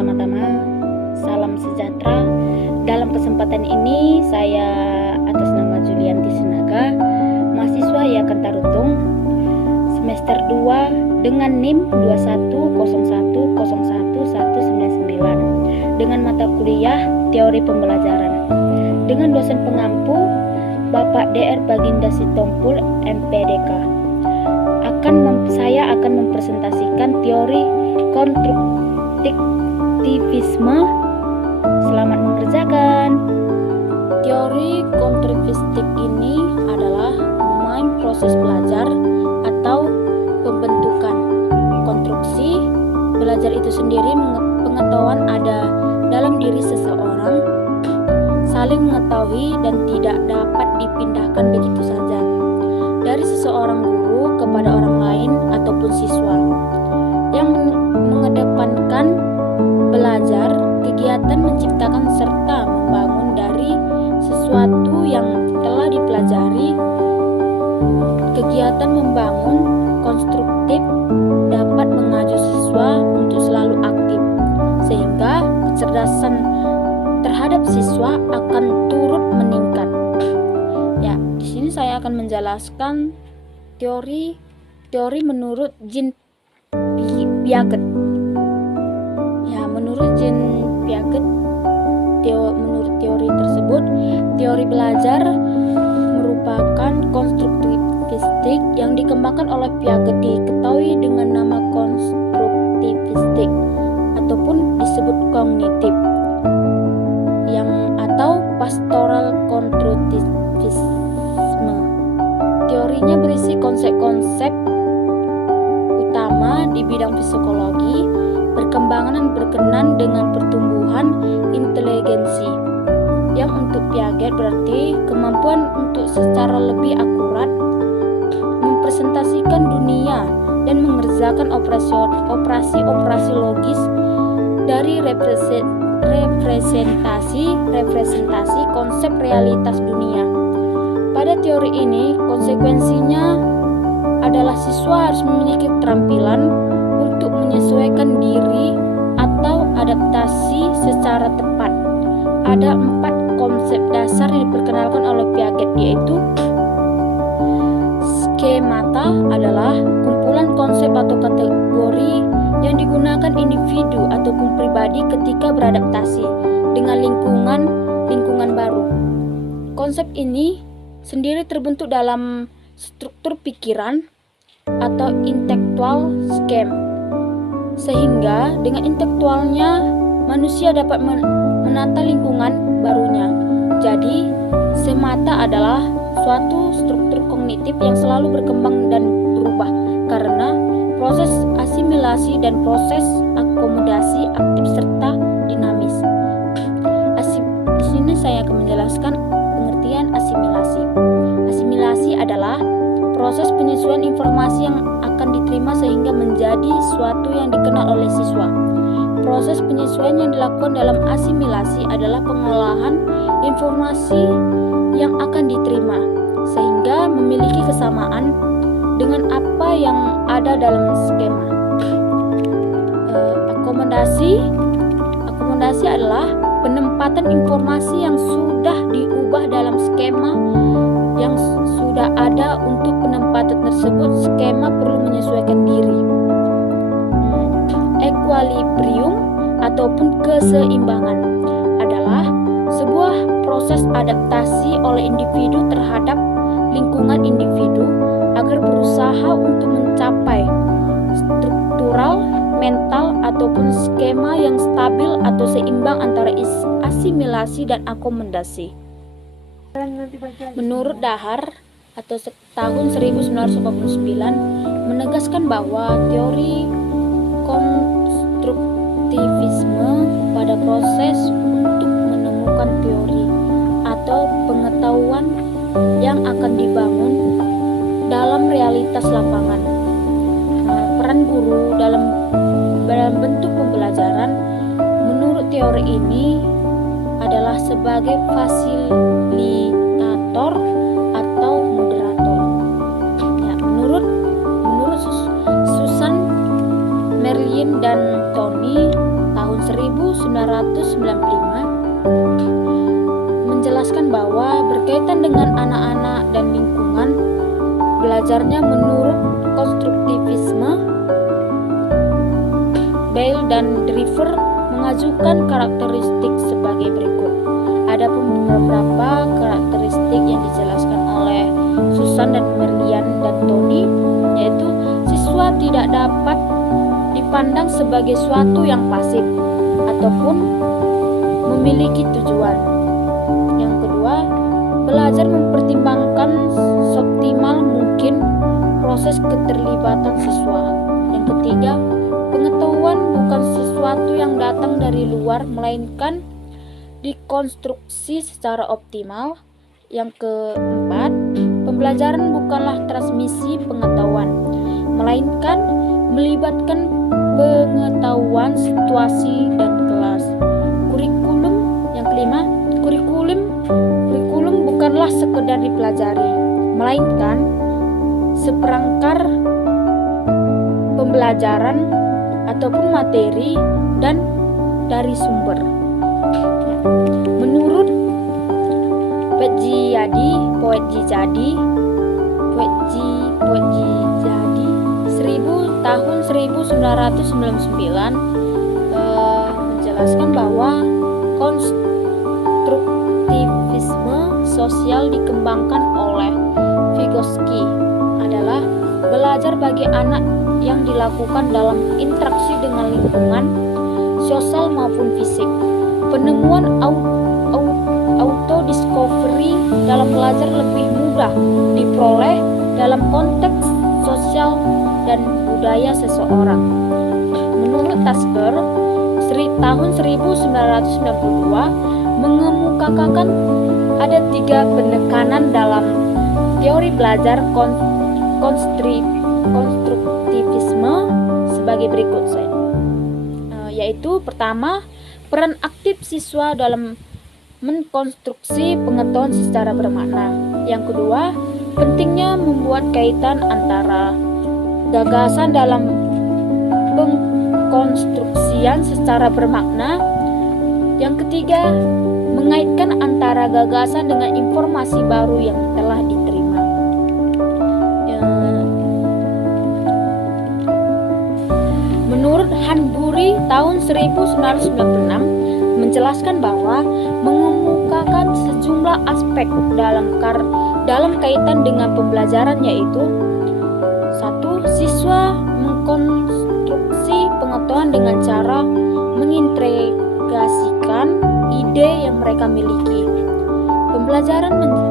Pertama-tama, salam sejahtera. Dalam kesempatan ini, saya atas nama Julianti Sinaga, mahasiswa Yakan Tarutung, semester 2 dengan NIM 2101011199 dengan mata kuliah Teori Pembelajaran. Dengan dosen pengampu Bapak Dr. Baginda Sitompul, MPDK. Saya akan mempresentasikan teori konstruktivisme. Selamat mengerjakan. Teori konstruktivistik ini adalah main proses belajar atau pembentukan. Konstruksi belajar itu sendiri pengetahuan ada dalam diri seseorang, saling mengetahui dan tidak dapat dipindahkan begitu saja dari seseorang guru kepada orang lain ataupun siswa. Yang mengedepankan belajar, kegiatan menciptakan serta membangun dari sesuatu yang telah dipelajari. Kegiatan membangun konstruktif dapat mengajak siswa untuk selalu aktif, sehingga kecerdasan terhadap siswa akan turut meningkat. Ya, di sini saya akan menjelaskan teori menurut Jean Piaget. Ya, menurut Jean Piaget, menurut teori tersebut, teori belajar merupakan konstruktivistik yang dikembangkan oleh Piaget, diketahui dengan nama konstruktivistik ataupun disebut kognitif atau pastoral konstruktivisme. Teorinya berisi konsep-konsep utama di bidang psikologi, perkembangan dan berkenan dengan pertumbuhan inteligensi. Yang untuk Piaget berarti kemampuan untuk secara lebih akurat mempresentasikan dunia dan mengerjakan operasi logis dari representasi konsep realitas dunia. Pada teori ini, konsekuensinya adalah siswa harus memiliki keterampilan untuk menyesuaikan diri atau adaptasi secara tepat. Ada 4 konsep dasar yang diperkenalkan oleh Piaget, yaitu skemata adalah kumpulan konsep atau kategori yang digunakan individu ataupun pribadi ketika beradaptasi dengan lingkungan baru. Konsep ini sendiri terbentuk dalam struktur pikiran atau intelektual scheme, sehingga dengan intelektualnya manusia dapat menata lingkungan barunya. Jadi, semata adalah suatu struktur kognitif yang selalu berkembang dan berubah karena proses asimilasi dan proses akomodasi aktif serta dinamis. Di sini saya akan menjelaskan pengertian asimilasi. Asimilasi adalah proses penyesuaian informasi yang akan diterima sehingga menjadi suatu yang dikenal oleh siswa. Proses penyesuaian yang dilakukan dalam asimilasi adalah pengolahan informasi yang akan diterima sehingga memiliki kesamaan dengan apa yang ada dalam skema. Akomodasi adalah penempatan informasi yang sudah diubah dalam skema yang sudah ada. Untuk penempatan tersebut, skema perlu menyesuaikan diri. Equilibrium ataupun keseimbangan adalah sebuah proses adaptasi oleh individu terhadap lingkungan individu agar berusaha untuk mencapai struktural, mental, ataupun skema yang stabil atau seimbang antara asimilasi dan akomodasi. Menurut Dahar atau tahun 1949 menegaskan bahwa teori konstruktivisme pada proses untuk menemukan teori atau pengetahuan yang akan dibangun dalam realitas lapangan. Peran guru dalam bentuk pembelajaran menurut teori ini adalah sebagai fasilitator atau moderator. Ya, menurut Susan Merlin dan Tony tahun 1995 menjelaskan bahwa berkaitan dengan anak-anak dan lingkungan belajarnya menurut konstruktivisme, Bale dan Driver mengajukan karakteristik sebagai berikut. Ada beberapa karakteristik yang dijelaskan oleh Susan dan Merlian dan Tony, yaitu siswa tidak dapat dipandang sebagai suatu yang pasif ataupun memiliki tujuan. Yang kedua, belajar mempertimbangkan seoptimal mungkin proses keterlibatan siswa. Yang ketiga, pengetahuan bukan sesuatu yang datang dari luar, melainkan dikonstruksi secara optimal. Yang keempat, pembelajaran bukanlah transmisi pengetahuan, melainkan melibatkan pengetahuan situasi dan kelas. Kurikulum. Yang kelima, kurikulum bukanlah sekedar dipelajari, melainkan seperangkat pembelajaran ataupun materi dan dari sumber. Menurut tahun 1999 menjelaskan bahwa konstruktivisme sosial dikembangkan oleh Vygotsky adalah belajar bagi anak yang dilakukan dalam interaksi dengan lingkungan sosial maupun fisik. Penemuan auto-discovery dalam belajar lebih mudah diperoleh dalam konteks sosial dan budaya seseorang. Menurut Tasker, tahun 1992 mengemukakan ada 3 penekanan dalam teori belajar konstruktivisme sebagai berikut, yaitu pertama, peran aktif siswa dalam mengkonstruksi pengetahuan secara bermakna. Yang kedua, pentingnya membuat kaitan antara gagasan dalam pengkonstruksian secara bermakna. Yang ketiga, mengaitkan antara gagasan dengan informasi baru yang telah diterima. Menurut Hanbury tahun 1996 menjelaskan bahwa mengemukakan sejumlah aspek dalam kaitan dengan pembelajaran, yaitu 1. Siswa mengkonstruksi pengetahuan dengan cara mengintegrasikan ide yang mereka miliki.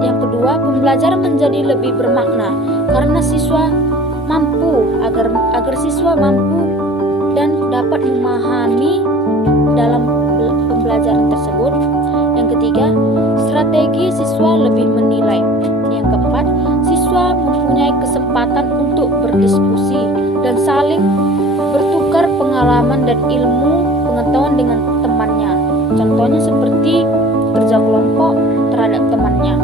Yang kedua, pembelajaran menjadi lebih bermakna karena siswa mampu agar siswa mampu dan dapat memahami dalam pembelajaran tersebut. Yang ketiga, strategi siswa lebih menilai. Yang keempat, siswa mempunyai kesempatan untuk berdiskusi dan saling bertukar pengalaman dan ilmu pengetahuan dengan temannya. Contohnya seperti kerja kelompok terhadap temannya.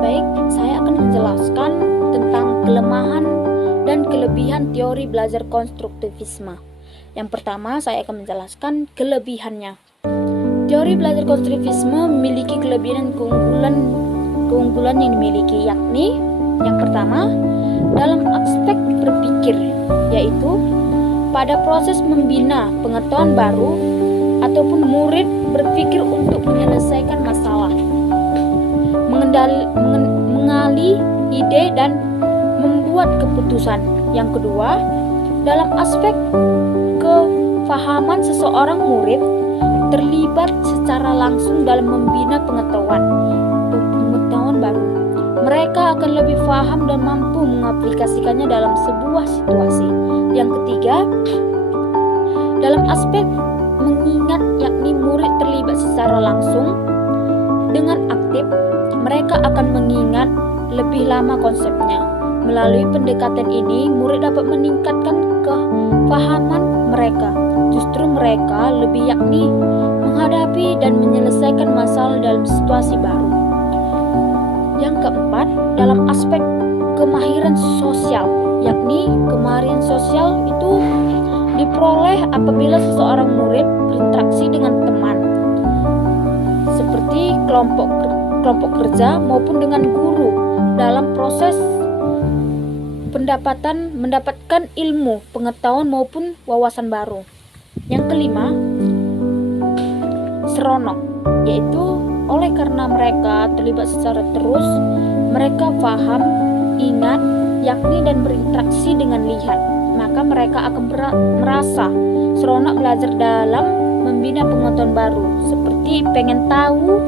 Baik, saya akan menjelaskan tentang kelemahan dan kelebihan teori belajar konstruktivisme. Yang pertama, saya akan menjelaskan kelebihannya. Teori belajar konstruktivisme memiliki kelebihan dan keunggulan yang dimiliki, yakni yang pertama, dalam aspek berpikir, yaitu pada proses membina pengetahuan baru ataupun murid berpikir untuk menyelesaikan masalah, mengali ide dan membuat keputusan. Yang kedua, dalam aspek kefahaman, seseorang murid terlibat secara langsung dalam membina pengetahuan baru. Mereka akan lebih paham dan mampu mengaplikasikannya dalam sebuah situasi. Yang ketiga, dalam aspek mengingat, yakni murid terlibat secara langsung dengan aktif, mereka akan mengingat lebih lama konsepnya. Melalui pendekatan ini, murid dapat meningkatkan kefahaman mereka. Justru mereka lebih yakni menghadapi dan menyelesaikan masalah dalam situasi baru. Yang keempat, dalam aspek kemahiran sosial, yakni kemahiran sosial itu diperoleh apabila seseorang murid berinteraksi dengan teman, seperti kelompok kerja maupun dengan guru dalam proses mendapatkan ilmu, pengetahuan maupun wawasan baru. Yang kelima, seronok, yaitu oleh karena mereka terlibat secara terus, mereka paham, ingat, yakni dan berinteraksi dengan lihat, maka mereka akan merasa seronok belajar dalam membina pengetahuan baru, seperti pengen tahu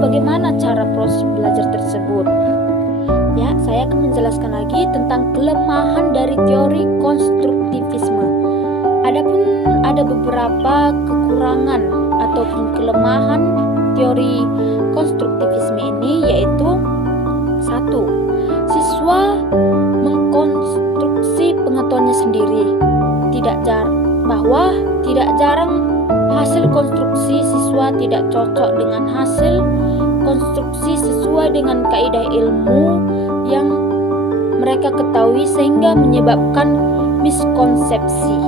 bagaimana cara proses belajar tersebut. Ya, saya akan menjelaskan lagi tentang kelemahan dari teori konstruktivisme. Adapun ada beberapa kekurangan ataupun kelemahan teori konstruktivisme ini, yaitu 1. Siswa mengkonstruksi pengetahuannya sendiri. Tidak jarang hasil konstruksi siswa tidak cocok dengan hasil konstruksi sesuai dengan kaidah ilmu yang mereka ketahui, sehingga menyebabkan miskonsepsi.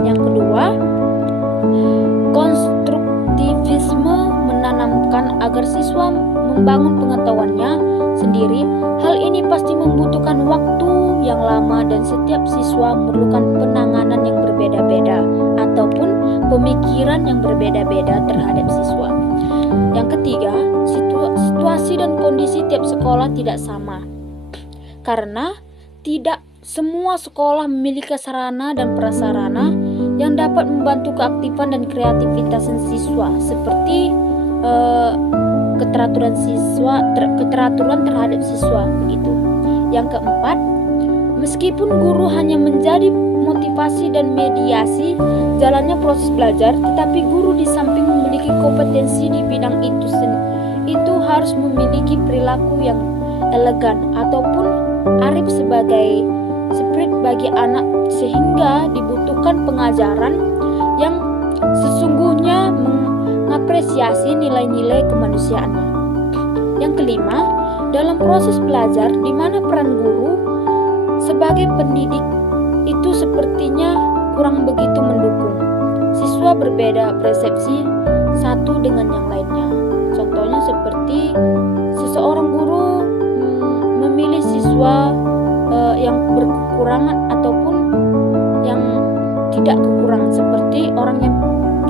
Yang kedua, konstruktivisme menanamkan agar siswa membangun pengetahuannya sendiri. Hal ini pasti membutuhkan waktu yang lama dan setiap siswa memerlukan penanganan yang berbeda-beda ataupun pemikiran yang berbeda-beda terhadap siswa. Yang ketiga, situasi dan kondisi tiap sekolah tidak sama, karena tidak semua sekolah memiliki sarana dan prasarana yang dapat membantu keaktifan dan kreativitas siswa, seperti keteraturan terhadap siswa begitu. Yang keempat, meskipun guru hanya menjadi motivasi dan mediasi jalannya proses belajar, tetapi guru di samping memiliki kompetensi di bidang itu harus memiliki perilaku yang elegan ataupun arif sebagai spirit bagi anak, sehingga dibutuhkan pengajaran yang sesungguhnya mengapresiasi nilai-nilai kemanusiaannya. Yang kelima, dalam proses belajar di mana peran guru sebagai pendidik itu sepertinya kurang begitu mendukung. Siswa berbeda persepsi satu dengan yang lainnya. Contohnya seperti seseorang guru memilih siswa yang berkekurangan ataupun yang tidak kekurangan, seperti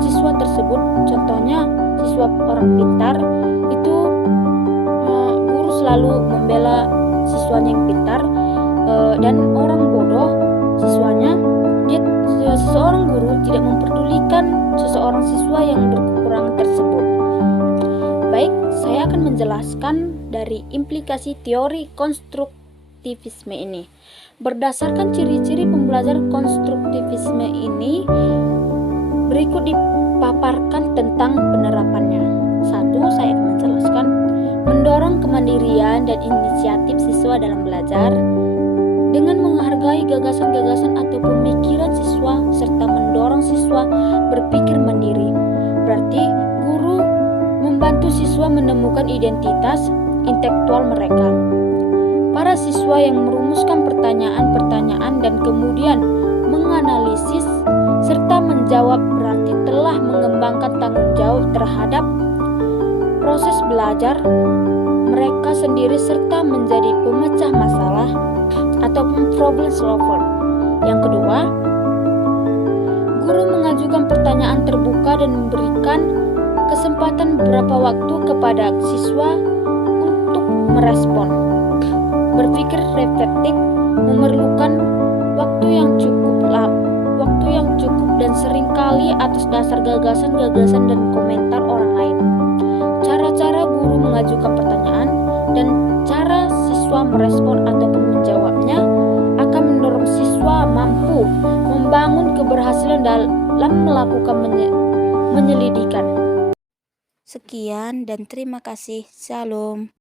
siswa tersebut, contohnya siswa orang pintar itu guru selalu membela siswanya yang pintar, dan orang bodoh siswanya, seseorang guru tidak memperdulikan seseorang siswa yang berkekurangan tersebut. Baik, saya akan menjelaskan dari implikasi teori konstruktivisme ini. Berdasarkan ciri-ciri pembelajar konstruktivisme ini, berikut dipaparkan tentang penerapannya. 1. Saya akan menjelaskan mendorong kemandirian dan inisiatif siswa dalam belajar dengan menghargai gagasan-gagasan atau pemikiran siswa serta mendorong siswa berpikir mandiri. Berarti guru membantu siswa menemukan identitas intelektual mereka. Para siswa yang merumuskan pertanyaan-pertanyaan dan kemudian menganalisis serta menjawab berarti telah mengembangkan tanggung jawab terhadap proses belajar mereka sendiri serta menjadi pemecah masalah ataupun problem solver. Yang kedua, guru mengajukan pertanyaan terbuka dan memberikan kesempatan beberapa waktu kepada siswa untuk merespon. Berpikir reflektif memerlukan waktu yang cukup dan seringkali atas dasar gagasan-gagasan dan komentar orang lain. Cara-cara guru mengajukan pertanyaan dan cara siswa merespon ataupun menjawabnya akan mendorong siswa mampu membangun keberhasilan dalam melakukan penyelidikan. Sekian dan terima kasih. Shalom.